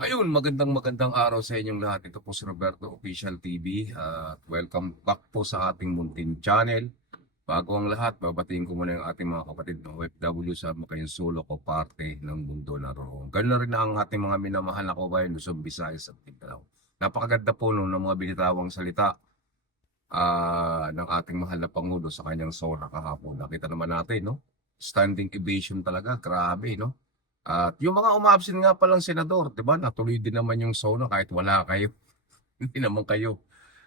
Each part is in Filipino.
Ayun, magandang araw sa inyong lahat. Ito po si Roberto Official TV at welcome back po sa ating munting channel. Bago ang lahat, babatiin ko muna yung ating mga kapatid na OFW sa makayong sulok o parte ng mundo na roon. Ganun na rin ang ating mga minamahal na kabayan, Luzon, Visayas at Mindanao. Napakaganda po ng mga binitawang salita ng ating mahal na Pangulo sa kanyang SONA kahapon. Nakita naman natin, no? Standing ovation talaga, grabe, no? At yung mga umabsent nga palang senador, 'di ba? Natuloy din naman yung SONA kahit wala kayo. Hindi naman kayo.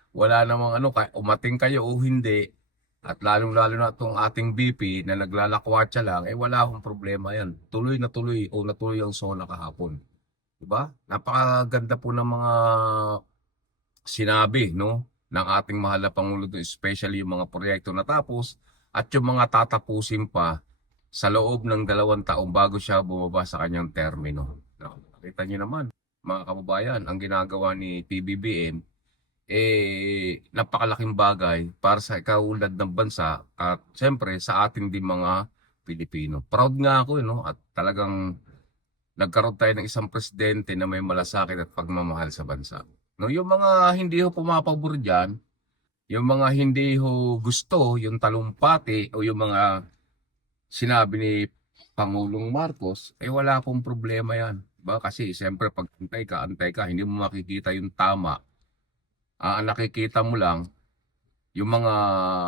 Wala namang ano, kahit umating kayo o hindi. At lalong-lalo na itong ating VP na naglalakwatsa lang, eh wala akong problema yan. Tuloy na tuloy o natuloy ang SONA kahapon. 'Di ba? Napakaganda po ng mga sinabi, no? Ng ating mahal na Pangulo, especially yung mga proyekto natapos at yung mga tatapusin pa sa loob ng 2 taon bago siya bumaba sa kanyang termino. No, nakita niyo naman, mga kababayan, ang ginagawa ni PBBM, napakalaking bagay para sa ikaunlad ng bansa at siyempre sa ating din mga Pilipino. Proud nga ako, no? At talagang nagkaroon tayo ng isang presidente na may malasakit at pagmamahal sa bansa. No, yung mga hindi ho pumapabor diyan, yung mga hindi ho gusto, yung talumpati o yung mga sinabi ni Pangulong Marcos, eh wala akong problema yan. Diba? Kasi siyempre pag antay ka, hindi mo makikita yung tama. Ang nakikita mo lang, yung mga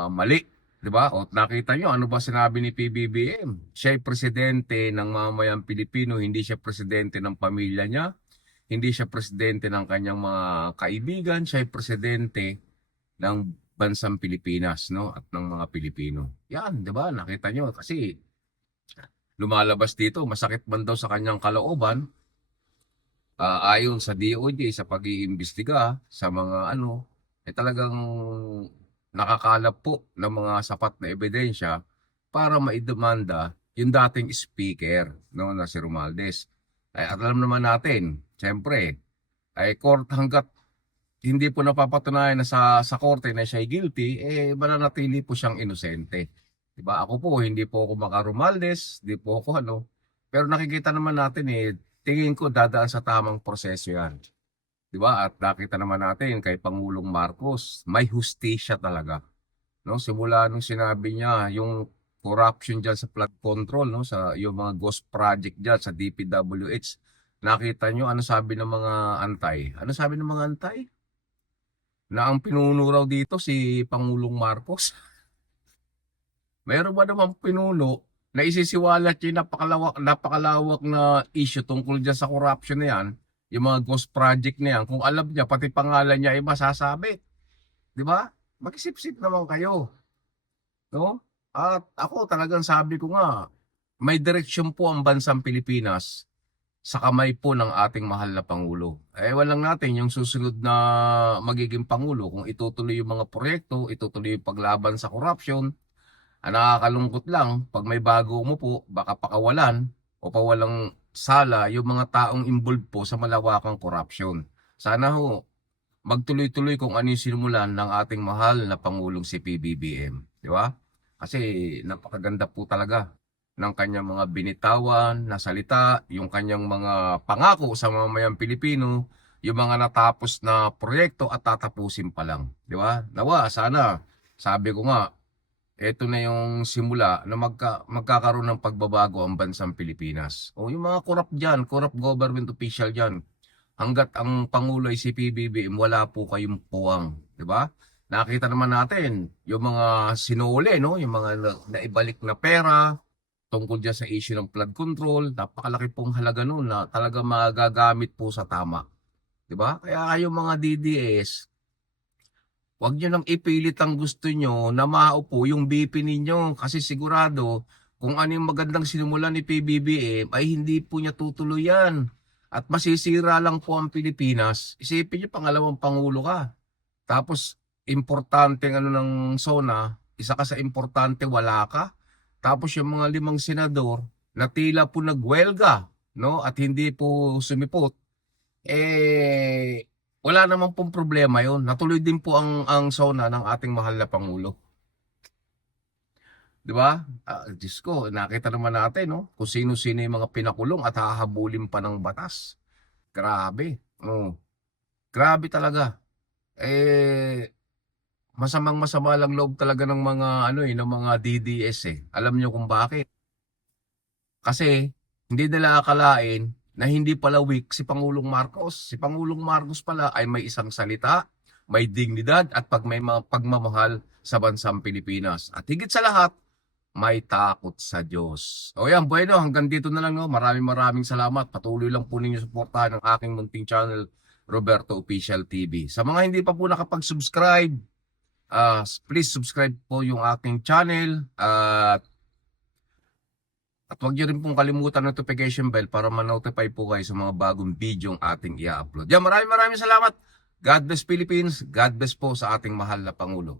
mali. Diba? O nakita nyo, ano ba sinabi ni PBBM? Siya ay presidente ng mamamayang Pilipino, hindi siya presidente ng pamilya niya, hindi siya presidente ng kanyang mga kaibigan, siya ay presidente ng bansang Pilipinas, no? At ng mga Pilipino. Yan, 'di ba? Nakita nyo kasi lumalabas dito, masakit man daw sa kanyang kalooban, ayon sa DOJ sa pag-iimbestiga sa mga ano, talagang nakakalap po ng mga sapat na ebidensya para maidemanda yung dating speaker, no, na si Romualdez. Ay, at alam naman natin, siyempre, ay court hanggat hindi po napapatunayan na sa korte na siya ay guilty, mananatili po siyang inosente. 'Di ba? Ako po, hindi po ako maka-Romualdez, hindi po ako ano. Pero nakikita naman natin tingin ko dadaan sa tamang proseso 'yan. 'Di ba? At nakita naman natin kay Pangulong Marcos, may hustisya talaga, no? Simula nung sinabi niya yung corruption diyan sa flood control, no, sa yung mga ghost project diyan sa DPWH. Nakita niyo ano sabi ng mga antay? Ano sabi ng mga antay? Na ang pinuno raw dito si Pangulong Marcos. Meron ba namang pinuno na isisiwalat yung napakalawak na issue tungkol dyan sa corruption na yan, yung mga ghost project na yan, kung alam niya, pati pangalan niya ay masasabi. Di ba? Mag-isip-isip naman kayo. No? At ako talagang sabi ko nga, may direksyon po ang bansang Pilipinas sa kamay po ng ating mahal na Pangulo. Ewan lang natin yung susunod na magiging Pangulo kung itutuloy yung mga proyekto, itutuloy yung paglaban sa corruption. Ang nakakalungkot lang, pag may bago mo po, baka pakawalan o pawalang sala yung mga taong involved po sa malawakang corruption. Sana ho, magtuloy-tuloy kung ano yung sinimulan ng ating mahal na Pangulong si PBBM. Di ba? Kasi napakaganda po talaga ng kanyang mga binitawan na salita, yung kanyang mga pangako sa mamamayang Pilipino, yung mga natapos na proyekto at tatapusin pa lang. Di ba? Nawa, sana, sabi ko nga, eto na yung simula na magkakaroon ng pagbabago ang bansang Pilipinas. O yung mga corrupt government official dyan, hanggat ang Pangulo ay si PBBM, wala po kayong puwang. Di ba? Nakita naman natin yung mga sinuli, no? Yung mga naibalik na pera tungkol dyan sa issue ng flood control. Napakalaki pong halaga nun na talaga magagamit po sa tama. Di ba? Kaya kayong mga DDS, huwag nyo nang ipilit ang gusto nyo na maupo yung BP ninyo kasi sigurado kung ano yung magandang sinumulan ni PBBM ay hindi po niya tutuloyan at masisira lang po ang Pilipinas. Isipin nyo, pangalawang pangulo ka. Tapos, importante ano ng SONA, isa ka sa importante, wala ka. Tapos yung mga 5 senador na tila po nagwelga, no? At hindi po sumipot, eh, wala naman pong problema yon. Natuloy din po ang SONA ng ating mahal na Pangulo. Di ba? Diyos ko, nakita naman natin, no? Kung sino-sino yung mga pinakulong at hahabulin pa ng batas. Grabe. Oh, grabe talaga. Eh, masamang-masama lang loob talaga ng mga ano eh, ng mga DDS eh. Alam niyo kung bakit? Kasi hindi nila akalain na hindi pala weak si Pangulong Marcos. Si Pangulong Marcos pala ay may isang salita, may dignidad at may mga pagmamahal sa bansang Pilipinas. At higit sa lahat, may takot sa Diyos. O yan, bueno, hanggang dito na lang. No? Maraming salamat. Patuloy lang po ninyo suportahan ang aking munting channel, Roberto Official TV. Sa mga hindi pa po nakapag-subscribe, please subscribe po yung aking channel. At huwag niyo rin pong kalimutan notification bell para ma-notify po kayo sa mga bagong video ating i-upload. Yan, maraming salamat. God bless Philippines. God bless po sa ating mahal na Pangulo.